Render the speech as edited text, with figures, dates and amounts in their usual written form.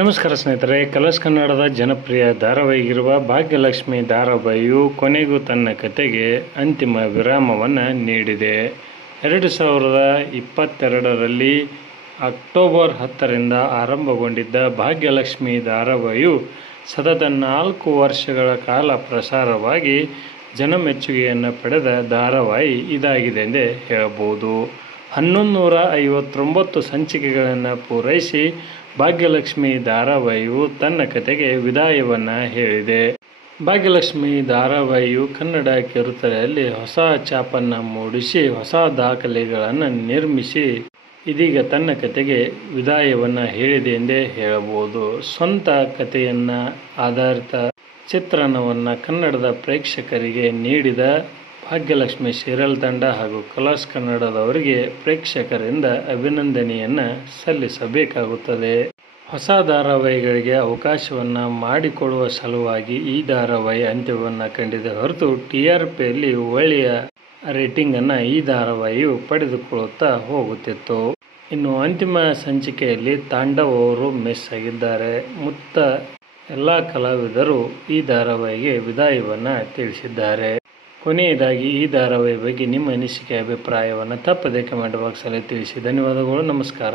ನಮಸ್ಕಾರ ಸ್ನೇಹಿತರೆ, ಕಲರ್ಸ್ ಕನ್ನಡದ ಜನಪ್ರಿಯ ಧಾರಾವಾಹಿಗಿರುವ ಭಾಗ್ಯಲಕ್ಷ್ಮಿ ಧಾರಾವಾಹಿಯು ಕೊನೆಗೂ ತನ್ನ ಕತೆಗೆ ಅಂತಿಮ ವಿರಾಮವನ್ನು ನೀಡಿದೆ. 2022ರಲ್ಲಿ ಅಕ್ಟೋಬರ್ 10ರಿಂದ ಆರಂಭಗೊಂಡಿದ್ದ ಭಾಗ್ಯಲಕ್ಷ್ಮಿ ಧಾರಾವಾಹಿಯು ಸತತ 4 ವರ್ಷಗಳ ಕಾಲ ಪ್ರಸಾರವಾಗಿ ಜನಮೆಚ್ಚುಗೆಯನ್ನು ಪಡೆದ ಧಾರಾವಾಹಿ ಇದಾಗಿದೆ ಎಂದೇ ಹೇಳಬಹುದು. 1159 ಸಂಚಿಕೆಗಳನ್ನು ಪೂರೈಸಿ ಭಾಗ್ಯಲಕ್ಷ್ಮಿ ಧಾರಾವಾಹಿಯು ತನ್ನ ಕತೆಗೆ ವಿದಾಯವನ್ನು ಹೇಳಿದೆ. ಭಾಗ್ಯಲಕ್ಷ್ಮಿ ಧಾರಾವಾಹಿಯು ಕನ್ನಡ ಕಿರುತೆರೆಯಲ್ಲಿ ಹೊಸ ಛಾಪನ್ನು ಮೂಡಿಸಿ ಹೊಸ ದಾಖಲೆಗಳನ್ನು ನಿರ್ಮಿಸಿ ಇದೀಗ ತನ್ನ ಕತೆಗೆ ವಿದಾಯವನ್ನು ಹೇಳಿದೆ ಎಂದೇ ಹೇಳಬಹುದು. ಸ್ವಂತ ಕತೆಯನ್ನು ಆಧಾರಿತ ಚಿತ್ರಣವನ್ನು ಕನ್ನಡದ ಪ್ರೇಕ್ಷಕರಿಗೆ ನೀಡಿದ ಭಾಗ್ಯಲಕ್ಷ್ಮಿ ಸೀರಿಯಲ್ ತಂಡ ಹಾಗೂ ಕಲರ್ಸ್ ಕನ್ನಡದವರಿಗೆ ಪ್ರೇಕ್ಷಕರಿಂದ ಅಭಿನಂದನೆಯನ್ನು ಸಲ್ಲಿಸಬೇಕಾಗುತ್ತದೆ. ಹೊಸ ಧಾರಾವಾಹಿಗಳಿಗೆ ಅವಕಾಶವನ್ನು ಮಾಡಿಕೊಡುವ ಸಲುವಾಗಿ ಈ ಧಾರಾವಾಹಿ ಅಂತ್ಯವನ್ನು ಕಂಡಿದೆ ಹೊರತು TRPಯಲ್ಲಿ ಒಳ್ಳೆಯ ರೇಟಿಂಗನ್ನು ಈ ಧಾರಾವಾಹಿಯು ಪಡೆದುಕೊಳ್ಳುತ್ತಾ ಹೋಗುತ್ತಿತ್ತು. ಇನ್ನು ಅಂತಿಮ ಸಂಚಿಕೆಯಲ್ಲಿ ತಾಂಡವ್ ಅವರು ಮಿಸ್ ಆಗಿದ್ದಾರೆ. ಮುತ್ತ ಎಲ್ಲ ಕಲಾವಿದರು ಈ ಧಾರಾವಾಹಿಗೆ ವಿದಾಯವನ್ನು ತಿಳಿಸಿದ್ದಾರೆ. ಕೊನೆಯದಾಗಿ ಈ ಧಾರಾವಾಹಿ ಬಗ್ಗೆ ನಿಮ್ಮ ಅನಿಸಿಕೆ ಅಭಿಪ್ರಾಯವನ್ನು ತಪ್ಪದೇ ಕಮೆಂಟ್ ಬಾಕ್ಸಲ್ಲಿ ತಿಳಿಸಿ. ಧನ್ಯವಾದಗಳು. ನಮಸ್ಕಾರ.